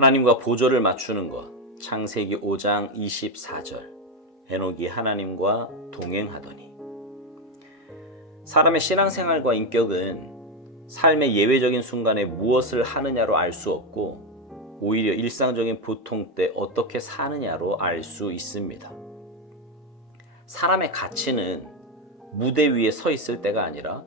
하나님과 보조를 맞추는 것. 창세기 5장 24절. 에녹이 하나님과 동행하더니. 사람의 신앙생활과 인격은 삶의 예외적인 순간에 무엇을 하느냐로 알 수 없고 오히려 일상적인 보통 때 어떻게 사느냐로 알 수 있습니다. 사람의 가치는 무대 위에 서 있을 때가 아니라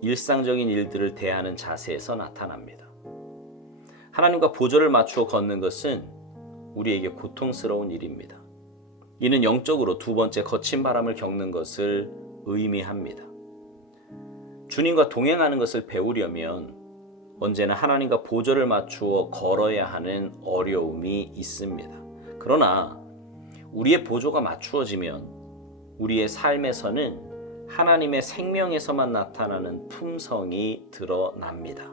일상적인 일들을 대하는 자세에서 나타납니다. 하나님과 보조를 맞추어 걷는 것은 우리에게 고통스러운 일입니다. 이는 영적으로 두 번째 거친 바람을 겪는 것을 의미합니다. 주님과 동행하는 것을 배우려면 언제나 하나님과 보조를 맞추어 걸어야 하는 어려움이 있습니다. 그러나 우리의 보조가 맞추어지면 우리의 삶에서는 하나님의 생명에서만 나타나는 품성이 드러납니다.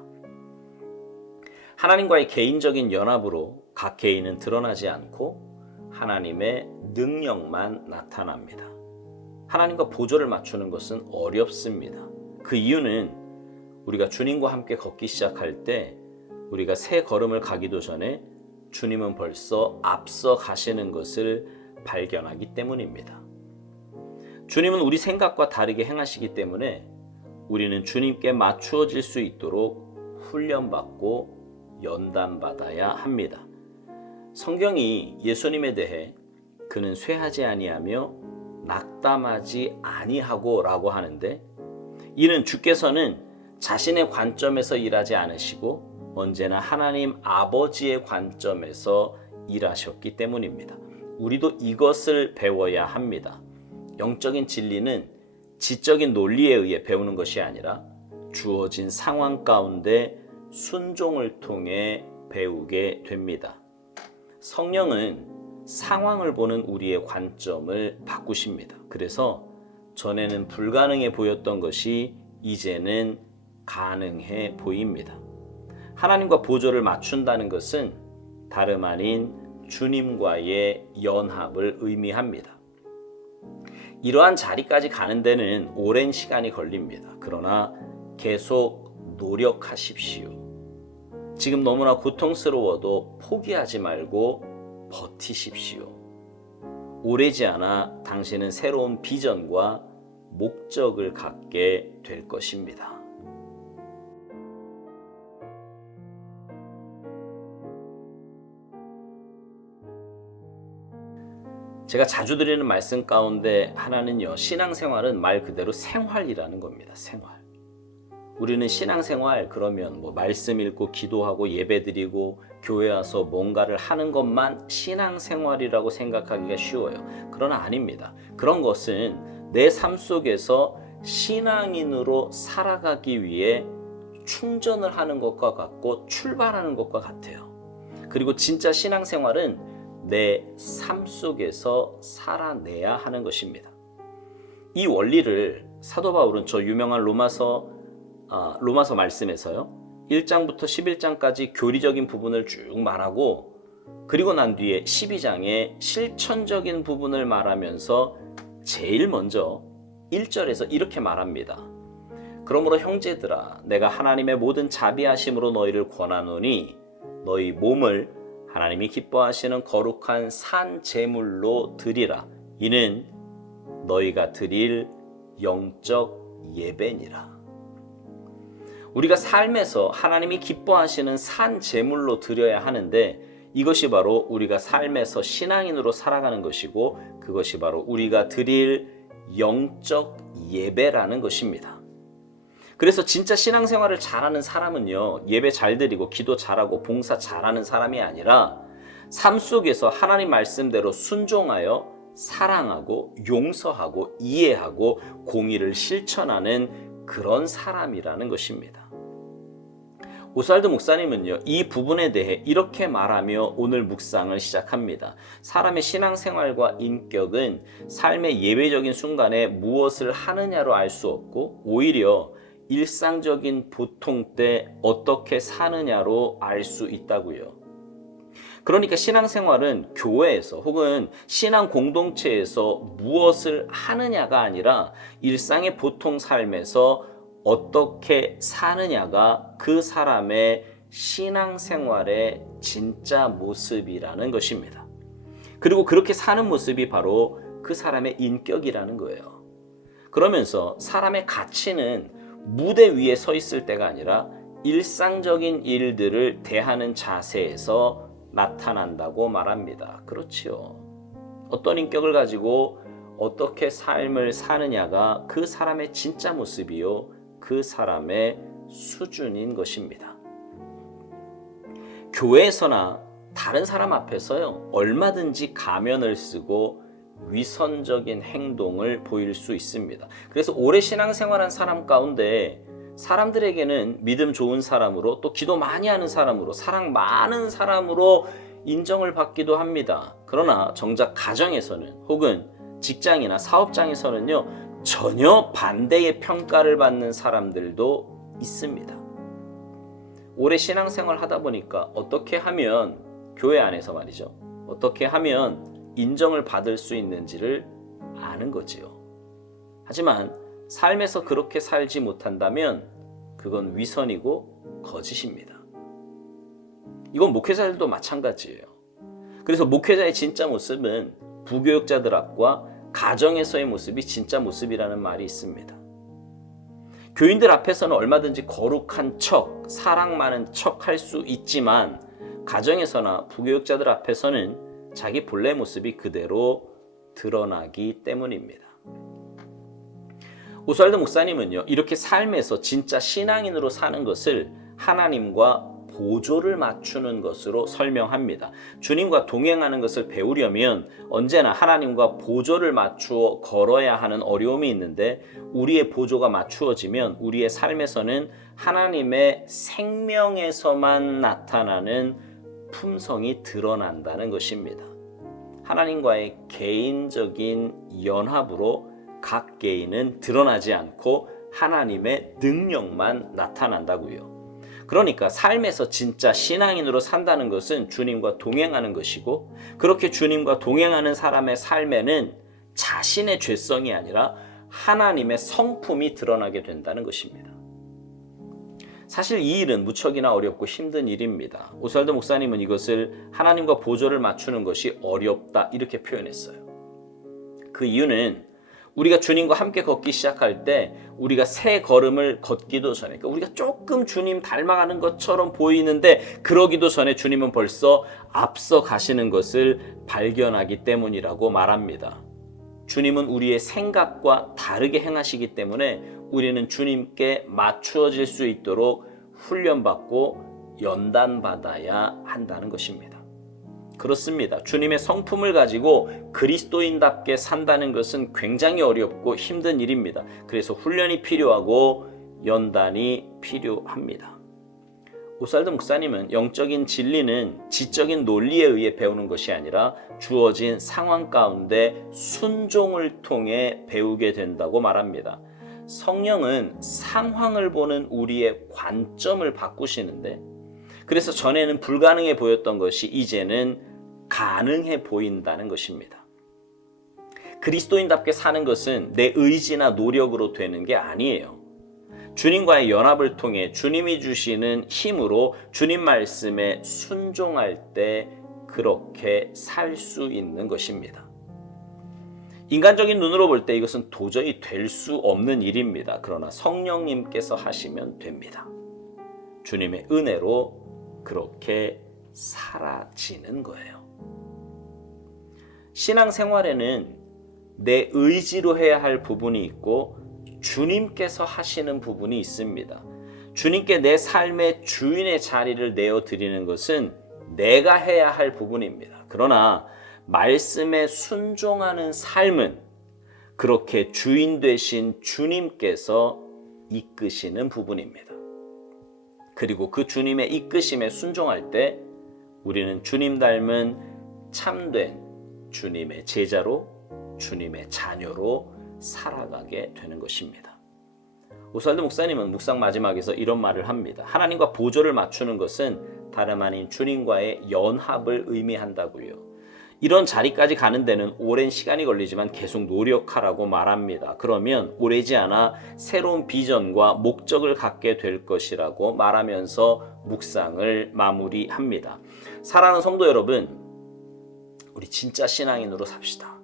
하나님과의 개인적인 연합으로 각 개인은 드러나지 않고 하나님의 능력만 나타납니다. 하나님과 보조를 맞추는 것은 어렵습니다. 그 이유는 우리가 주님과 함께 걷기 시작할 때 우리가 새 걸음을 가기도 전에 주님은 벌써 앞서 가시는 것을 발견하기 때문입니다. 주님은 우리 생각과 다르게 행하시기 때문에 우리는 주님께 맞추어질 수 있도록 훈련받고 연단받아야 합니다. 성경이 예수님에 대해 그는 쇠하지 아니하며 낙담하지 아니하고 라고 하는데, 이는 주께서는 자신의 관점에서 일하지 않으시고 언제나 하나님 아버지의 관점에서 일하셨기 때문입니다. 우리도 이것을 배워야 합니다. 영적인 진리는 지적인 논리에 의해 배우는 것이 아니라 주어진 상황 가운데 순종을 통해 배우게 됩니다. 성령은 상황을 보는 우리의 관점을 바꾸십니다. 그래서 전에는 불가능해 보였던 것이 이제는 가능해 보입니다. 하나님과 보조를 맞춘다는 것은 다름 아닌 주님과의 연합을 의미합니다. 이러한 자리까지 가는 데는 오랜 시간이 걸립니다. 그러나 계속 노력하십시오. 지금 너무나 고통스러워도 포기하지 말고 버티십시오. 오래지 않아 당신은 새로운 비전과 목적을 갖게 될 것입니다. 제가 자주 드리는 말씀 가운데 하나는요, 신앙생활은 말 그대로 생활이라는 겁니다. 생활. 우리는 신앙생활 그러면 말씀 읽고 기도하고 예배드리고 교회 와서 뭔가를 하는 것만 신앙생활이라고 생각하기가 쉬워요. 그러나 아닙니다. 그런 것은 내 삶 속에서 신앙인으로 살아가기 위해 충전을 하는 것과 같고 출발하는 것과 같아요. 그리고 진짜 신앙생활은 내 삶 속에서 살아내야 하는 것입니다. 이 원리를 사도 바울은 저 유명한 로마서 말씀에서요, 1장부터 11장까지 교리적인 부분을 쭉 말하고, 그리고 난 뒤에 12장에 실천적인 부분을 말하면서 제일 먼저 1절에서 이렇게 말합니다. 그러므로 형제들아, 내가 하나님의 모든 자비하심으로 너희를 권하노니 너희 몸을 하나님이 기뻐하시는 거룩한 산 제물로 드리라. 이는 너희가 드릴 영적 예배니라. 우리가 삶에서 하나님이 기뻐하시는 산 제물로 드려야 하는데, 이것이 바로 우리가 삶에서 신앙인으로 살아가는 것이고, 그것이 바로 우리가 드릴 영적 예배라는 것입니다. 그래서 진짜 신앙생활을 잘하는 사람은요, 예배 잘 드리고 기도 잘하고 봉사 잘하는 사람이 아니라 삶 속에서 하나님 말씀대로 순종하여 사랑하고 용서하고 이해하고 공의를 실천하는 그런 사람이라는 것입니다. 오스왈드 목사님은요, 이 부분에 대해 이렇게 말하며 오늘 묵상을 시작합니다. 사람의 신앙생활과 인격은 삶의 예외적인 순간에 무엇을 하느냐로 알 수 없고, 오히려 일상적인 보통 때 어떻게 사느냐로 알 수 있다고요. 그러니까 신앙생활은 교회에서 혹은 신앙 공동체에서 무엇을 하느냐가 아니라 일상의 보통 삶에서 어떻게 사느냐가 그 사람의 신앙생활의 진짜 모습이라는 것입니다. 그리고 그렇게 사는 모습이 바로 그 사람의 인격이라는 거예요. 그러면서 사람의 가치는 무대 위에 서 있을 때가 아니라 일상적인 일들을 대하는 자세에서 나타난다고 말합니다. 그렇지요. 어떤 인격을 가지고 어떻게 삶을 사느냐가 그 사람의 진짜 모습이요, 그 사람의 수준인 것입니다. 교회에서나 다른 사람 앞에서요, 얼마든지 가면을 쓰고 위선적인 행동을 보일 수 있습니다. 그래서 오래 신앙생활한 사람 가운데 사람들에게는 믿음 좋은 사람으로, 또 기도 많이 하는 사람으로, 사랑 많은 사람으로 인정을 받기도 합니다. 그러나 정작 가정에서는 혹은 직장이나 사업장에서는요, 전혀 반대의 평가를 받는 사람들도 있습니다. 오래 신앙생활 하다 보니까 어떻게 하면, 교회 안에서 말이죠, 어떻게 하면 인정을 받을 수 있는지를 아는 거지요. 하지만 삶에서 그렇게 살지 못한다면 그건 위선이고 거짓입니다. 이건 목회자들도 마찬가지예요. 그래서 목회자의 진짜 모습은 부교육자들 앞과 가정에서의 모습이 진짜 모습이라는 말이 있습니다. 교인들 앞에서는 얼마든지 거룩한 척, 사랑 많은 척 할 수 있지만 가정에서나 부교육자들 앞에서는 자기 본래 모습이 그대로 드러나기 때문입니다. 오스왈드 목사님은요, 이렇게 삶에서 진짜 신앙인으로 사는 것을 하나님과 보조를 맞추는 것으로 설명합니다. 주님과 동행하는 것을 배우려면 언제나 하나님과 보조를 맞추어 걸어야 하는 어려움이 있는데, 우리의 보조가 맞추어지면 우리의 삶에서는 하나님의 생명에서만 나타나는 품성이 드러난다는 것입니다. 하나님과의 개인적인 연합으로 각 개인은 드러나지 않고 하나님의 능력만 나타난다고요. 그러니까 삶에서 진짜 신앙인으로 산다는 것은 주님과 동행하는 것이고, 그렇게 주님과 동행하는 사람의 삶에는 자신의 죄성이 아니라 하나님의 성품이 드러나게 된다는 것입니다. 사실 이 일은 무척이나 어렵고 힘든 일입니다. 오스왈드 목사님은 이것을 하나님과 보조를 맞추는 것이 어렵다 이렇게 표현했어요. 그 이유는 우리가 주님과 함께 걷기 시작할 때 우리가 새 걸음을 걷기도 전에, 그러니까 우리가 조금 주님 닮아가는 것처럼 보이는데 그러기도 전에 주님은 벌써 앞서 가시는 것을 발견하기 때문이라고 말합니다. 주님은 우리의 생각과 다르게 행하시기 때문에 우리는 주님께 맞추어질 수 있도록 훈련받고 연단받아야 한다는 것입니다. 그렇습니다. 주님의 성품을 가지고 그리스도인답게 산다는 것은 굉장히 어렵고 힘든 일입니다. 그래서 훈련이 필요하고 연단이 필요합니다. 오스왈드 목사님은 영적인 진리는 지적인 논리에 의해 배우는 것이 아니라 주어진 상황 가운데 순종을 통해 배우게 된다고 말합니다. 성령은 상황을 보는 우리의 관점을 바꾸시는데, 그래서 전에는 불가능해 보였던 것이 이제는 가능해 보인다는 것입니다. 그리스도인답게 사는 것은 내 의지나 노력으로 되는 게 아니에요. 주님과의 연합을 통해 주님이 주시는 힘으로 주님 말씀에 순종할 때 그렇게 살 수 있는 것입니다. 인간적인 눈으로 볼 때 이것은 도저히 될 수 없는 일입니다. 그러나 성령님께서 하시면 됩니다. 주님의 은혜로 그렇게 사라지는 거예요. 신앙생활에는 내 의지로 해야 할 부분이 있고 주님께서 하시는 부분이 있습니다. 주님께 내 삶의 주인의 자리를 내어드리는 것은 내가 해야 할 부분입니다. 그러나 말씀에 순종하는 삶은 그렇게 주인 되신 주님께서 이끄시는 부분입니다. 그리고 그 주님의 이끄심에 순종할 때 우리는 주님 닮은 참된 주님의 제자로, 주님의 자녀로 살아가게 되는 것입니다. 오스왈드 목사님은 묵상 마지막에서 이런 말을 합니다. 하나님과 보조를 맞추는 것은 다름 아닌 주님과의 연합을 의미한다고요. 이런 자리까지 가는 데는 오랜 시간이 걸리지만 계속 노력하라고 말합니다. 그러면 오래지 않아 새로운 비전과 목적을 갖게 될 것이라고 말하면서 묵상을 마무리합니다. 사랑하는 성도 여러분, 우리 진짜 신앙인으로 삽시다.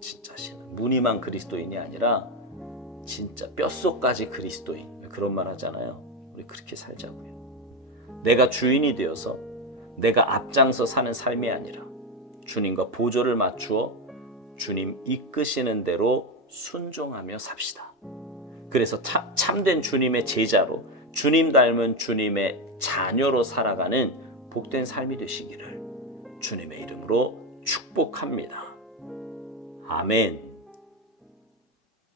진짜 신앙. 무늬만 그리스도인이 아니라 진짜 뼛속까지 그리스도인. 그런 말 하잖아요. 우리 그렇게 살자고요. 내가 주인이 되어서 내가 앞장서 사는 삶이 아니라 주님과 보조를 맞추어 주님 이끄시는 대로 순종하며 삽시다. 그래서 참된 주님의 제자로 주님 닮은 주님의 자녀로 살아가는 복된 삶이 되시기를 주님의 이름으로 축복합니다. 아멘.